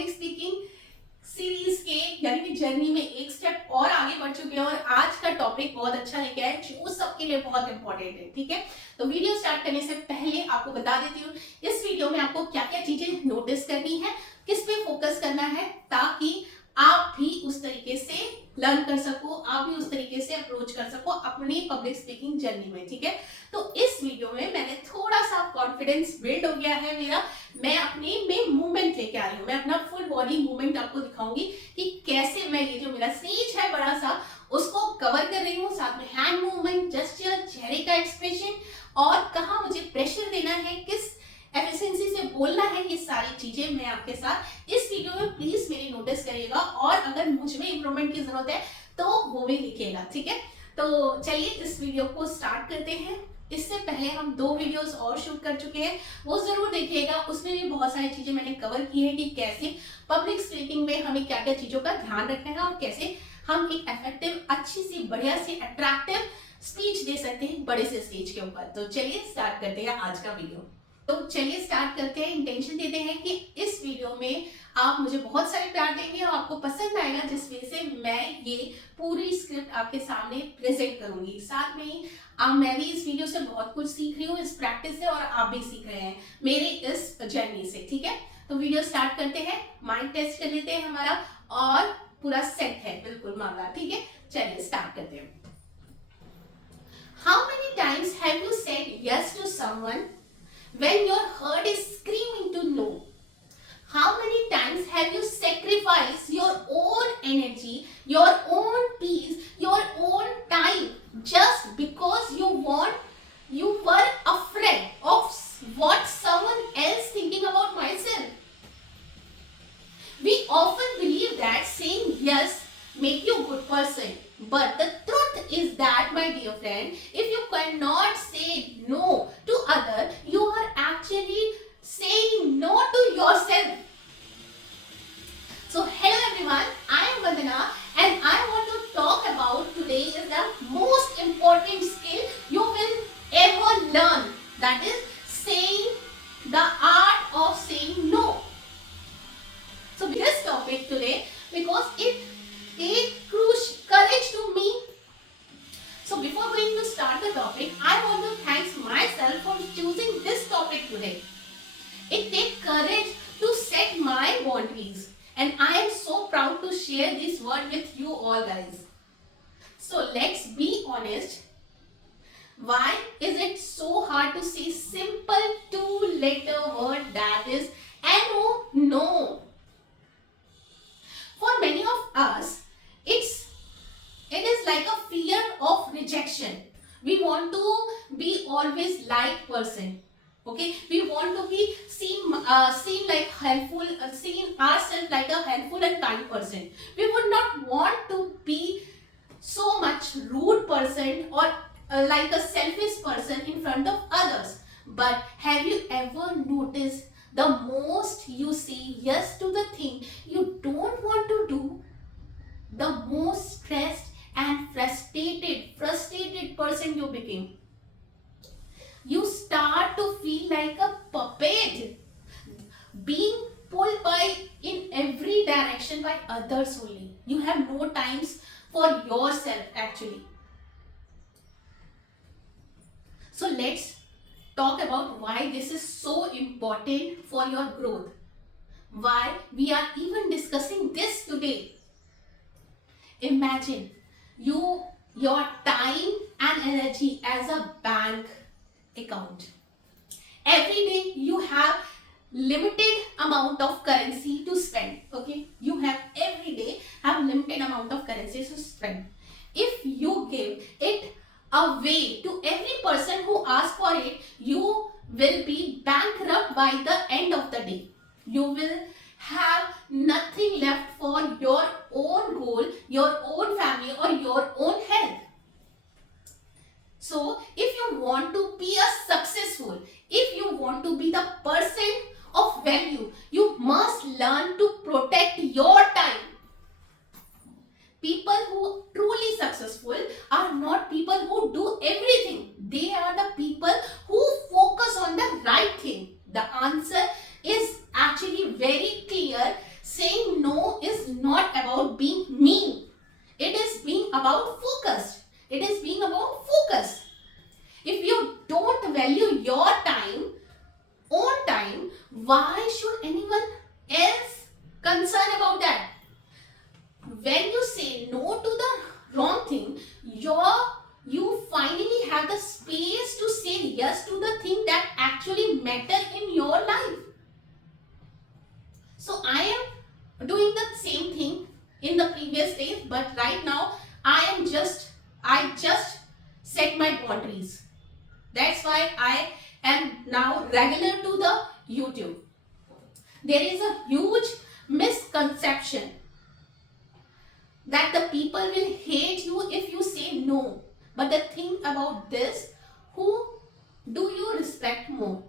Public speaking series के यानी कि जर्नी में एक स्टेप और आगे बढ़ चुके हैं और आज का टॉपिक बहुत अच्छा लेके आए जो सबके लिए बहुत इंपॉर्टेंट है। ठीक है, तो वीडियो स्टार्ट करने से पहले आपको बता देती हूँ इस वीडियो में आपको क्या क्या चीजें नोटिस करनी है, किस पे फोकस करना है, ताकि आप भी उस तरीके से लर्न कर सको, आप भी उस तरीके से अप्रोच कर सको अपनी पब्लिक स्पीकिंग जर्नी में। ठीक है, तो इस वीडियो में मैंने थोड़ा सा कॉन्फिडेंस बिल्ड हो गया है मेरा। मैं अपने में मूवमेंट लेके आ रही हूँ, मैं अपना फुल बॉडी मूवमेंट आपको दिखाऊंगी कि कैसे मैं ये जो मेरा स्टेज है बड़ा सा उसको कवर कर रही हूँ, साथ में हैंड मूवमेंट, जेस्चर, चेहरे का एक्सप्रेशन और कहाँ मुझे प्रेशर देना है, किस एफिशिएंसी से बोलना है, ये सारी चीजें मैं आपके साथ इस वीडियो में प्लीज मेरी नोटिस करिएगा और अगर मुझ में इंप्रूवमेंट की जरूरत है तो वो भी लिखिएगा। ठीक है, तो चलिए इस वीडियो को स्टार्ट करते हैं। इससे पहले हम 2 वीडियोस और शूट कर चुके हैं, वो जरूर देखिएगा। उसमें भी बहुत सारी चीजें मैंने कवर की है कि कैसे पब्लिक स्पीकिंग में हमें क्या क्या चीजों का ध्यान रखना है और कैसे हम एक इफेक्टिव, अच्छी सी, बढ़िया सी, अट्रैक्टिव स्पीच दे सकते हैं बड़े से स्टेज के ऊपर। तो चलिए स्टार्ट करते हैं आज का वीडियो। तो चलिए स्टार्ट करते हैं। इंटेंशन देते हैं कि इस वीडियो में आप मुझे बहुत सारे प्यार देंगे और आपको पसंद आएगा, जिस वजह से मैं ये पूरी स्क्रिप्ट आपके सामने प्रेजेंट करूंगी। साथ में ही मैं भी इस वीडियो से बहुत कुछ सीख रही हूँ इस प्रैक्टिस से और आप भी सीख रहे हैं मेरे इस जर्नी से। ठीक है, तो वीडियो स्टार्ट करते हैं। माइंड टेस्ट कर लेते हैं हमारा और पूरा सेट है बिल्कुल मामला। ठीक है, चलिए स्टार्ट करते हैं। How many times have you said yes to someone when your heart is screaming to no? How many times have you sacrificed your own energy, your own peace, your own time just because you were afraid of what someone else thinking about myself? We often believe that saying yes make you a good person, but the truth is that, my dear friend, if you cannot say no to other, you are actually saying no to yourself. So hello everyone, I am Vandana and I want to talk about today is the most important skill you will ever learn, that is saying the art of saying no. So this topic today because it take courage to me. So before going to start the topic, I want to thank myself for choosing this topic today. It takes courage to set my boundaries and I am so proud to share this word with you all guys. So let's be honest. Why is it so hard to say simple 2-letter word that is no? For many of us, it is like a fear of rejection. We want to be always liked person. Okay, we want to be seen like helpful, seen ourselves like a helpful and kind person. We would not want to be so much rude person or like a selfish person in front of others. But have you ever noticed the most you say yes to the thing you don't want to do, the most stressed and frustrated person you became? You start to feel like a puppet being pulled by in every direction by others only. You have no times for yourself actually. So let's talk about why this is so important for your growth. Why we are even discussing this today. Imagine your time and energy as a bank account. Every day you have limited amount of currency to spend. Okay, you have every day have limited amount of currency to spend. If you give it away to every person who asks for it, you will be bankrupt by the end of the day. You will have nothing left for your own goal, your own family or your own health. So if you want to be a successful, if you want to be the person of value, you must learn to protect your time. People who truly successful are not people who do everything. They are the people who focus on the right thing. The answer is actually very clear. Why should anyone else concern about that? When you say no to the wrong thing, you finally have the space to say yes to the thing that actually matter in your life. So I am doing the same thing in the previous days, but right now I just set my boundaries. That's why I am now regular to the YouTube. There is a huge misconception that the people will hate you if you say no. But the thing about this, who do you respect more?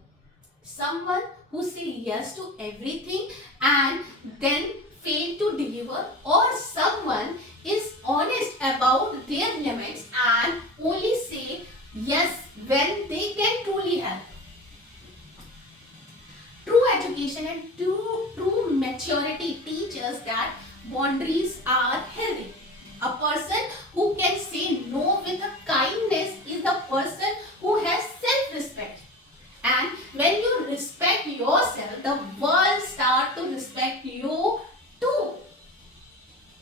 Someone who say yes to everything and then fail to deliver, or someone is honest about their limits and only say yes when they can truly help. True education and true maturity teaches that boundaries are healthy. A person who can say no with a kindness is the person who has self-respect. And when you respect yourself, the world starts to respect you too.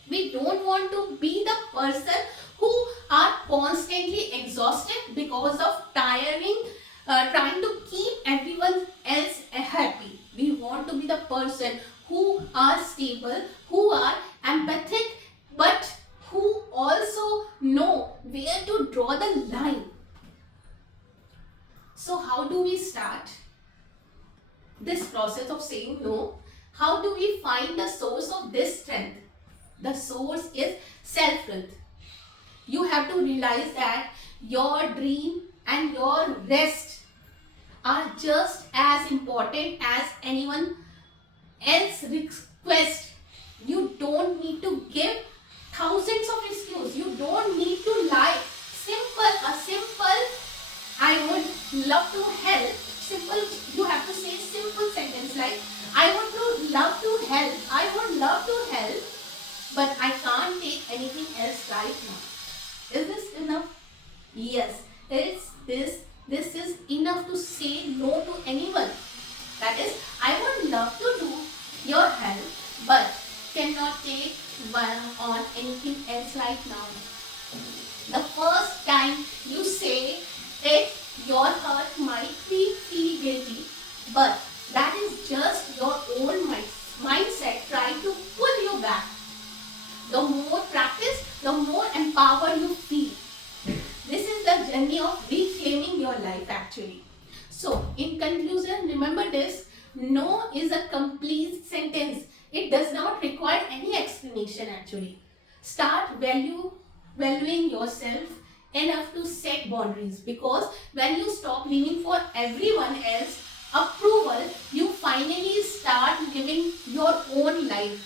We don't want to be the person who are constantly exhausted because of trying to keep everyone else happy. We want to be the person who are stable, who are empathic, but who also know where to draw the line. So how do we start this process of saying no? How do we find the source of this strength? The source is self-truth. You have to realize that your dream and your rest are just as important as anyone else's request. You don't need to give thousands of excuses. You don't need to lie. A simple, I would love to help. Simple, you have to say simple sentence like, I would love to help. I would love to help, but I can't take anything else right now. Is this enough? Yes. This is enough to say no to anyone. That is, I would love to do your help, but cannot take one on anything else right now. The first time you say it, your heart might feel guilty, but that is just your own mindset trying to pull you back. The more practice, the more empowered you feel. This is the journey of reclaiming your life actually. So, in conclusion, remember this, no is a complete sentence. It does not require any explanation actually. Start valuing yourself enough to set boundaries, because when you stop living for everyone else's approval, you finally start living your own life.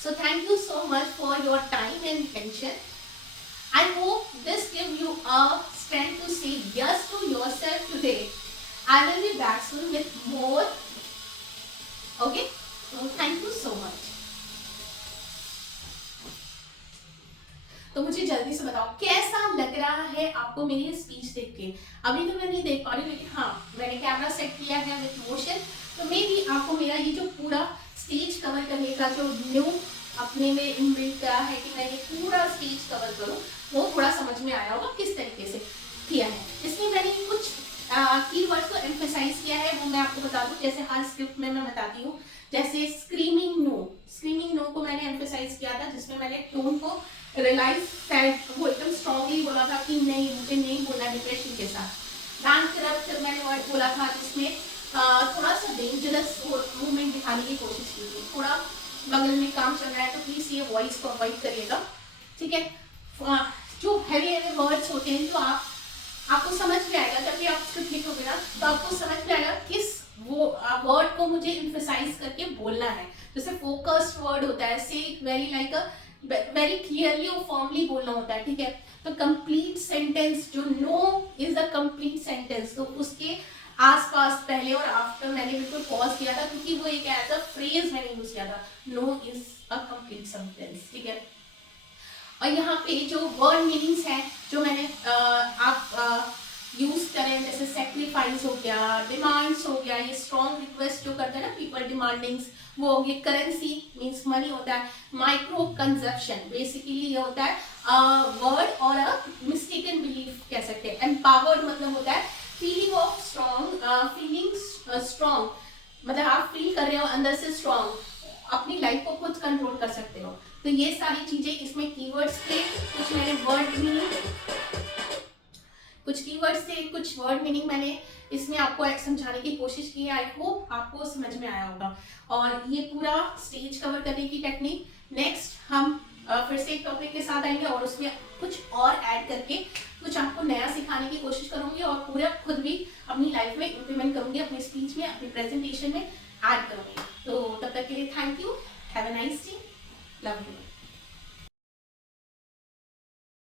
So thank you so much for your time and attention. I hope this gives you a strength to say yes to yourself today. I will be back soon with more. Okay? So thank you so much. तो मुझे जल्दी से बताओ कैसा लग रहा है आपको मेरी ये स्पीच देख के। अभी तो मैं नहीं देख पा रही हूँ, लेकिन हाँ मैंने कैमरा सेट किया है विद मोशन, तो मे भी आपको मेरा ये जो पूरा स्टेज कवर करने का जो न्यू अपने में इनबिल्ट करा है कि मैं ये पूरा स्टेज कवर करूँ, वो थोड़ा समझ में आया होगा किस तरीके से किया है। इसमें मैंने कुछ कीवर्ड्स को एम्फेसाइज किया है, वो मैं आपको बता दूँ। जैसे हर स्क्रिप्ट में मैं बताती हूँ, जैसे स्क्रीमिंग नो को मैंने एम्फेसाइज किया था, जिसमें मैंने टोन को रियलाइज वो एकदम स्ट्रॉन्गली बोला था कि नहीं, मुझे नहीं बोलना डिप्रेशन के साथ। बैंक करप्ट मैंने वर्ड बोला था, जिसमें थोड़ा सा डेंजरस मूवमेंट दिखाने की कोशिश की थी। थोड़ा बगल में काम चल रहा है तो प्लीज ये वॉइस को अवॉइड करिएगा, ठीक है। जो हैवी वर्ड्स होते हैं, तो आपको समझ में आएगा जब भी आप स्क्रिप्ट लिखोगे ना, तो आपको समझ में आएगा किस वो वर्ड को मुझे एम्फेसाइज करके बोलना है। जैसे फोकस्ड वर्ड होता है, से वेरी क्लियरली और फॉर्मली बोलना होता है, ठीक है। तो कंप्लीट सेंटेंस, जो no is a complete sentence, तो उसके आसपास पहले और आफ्टर मैंने बिल्कुल पॉज किया था, क्योंकि वो एक ऐसा फ्रेज मैंने यूज किया था, no is a complete sentence, ठीक है। और यहाँ पे जो वर्ड मीनिंग्स हैं, जो मैंने यूज करें, जैसे सेक्रीफाइस हो गया, डिमांड्स हो गया, ये स्ट्रॉन्ग रिक्वेस्ट जो करते हैं ना पीपल डिमांडिंग्स, वो हो गई। करेंसी मीन्स मनी होता है। माइक्रो कंजप्शन बेसिकली ये होता है वर्ड और अ मिस्टेकन बिलीफ कह सकते हैं। एम्पावर्ड मतलब होता है feeling of strong, feeling strong मतलब आप फील कर रहे हो अंदर से स्ट्रॉन्ग, अपनी लाइफ को खुद कंट्रोल कर सकते हो। तो ये सारी चीजें इसमें कीवर्ड्स थे, कुछ मैंने वर्ड मीनिंग, कुछ कीवर्ड्स थे, कुछ वर्ड मीनिंग मैंने इसमें आपको समझाने की कोशिश की है। आई होप आपको समझ में आया होगा। और ये पूरा स्टेज कवर करने की टेक्निक नेक्स्ट हम फिर से एक टॉपिक के साथ आएंगे और उसमें कुछ और ऐड करके कुछ आपको नया सिखाने की कोशिश करूंगी और पूरा खुद भी अपनी लाइफ में इम्प्लीमेंट करूंगी, अपनी स्पीच में, अपनी प्रेजेंटेशन में ऐड करूंगी। तो तब तक के लिए thank you, have a nice day, love you.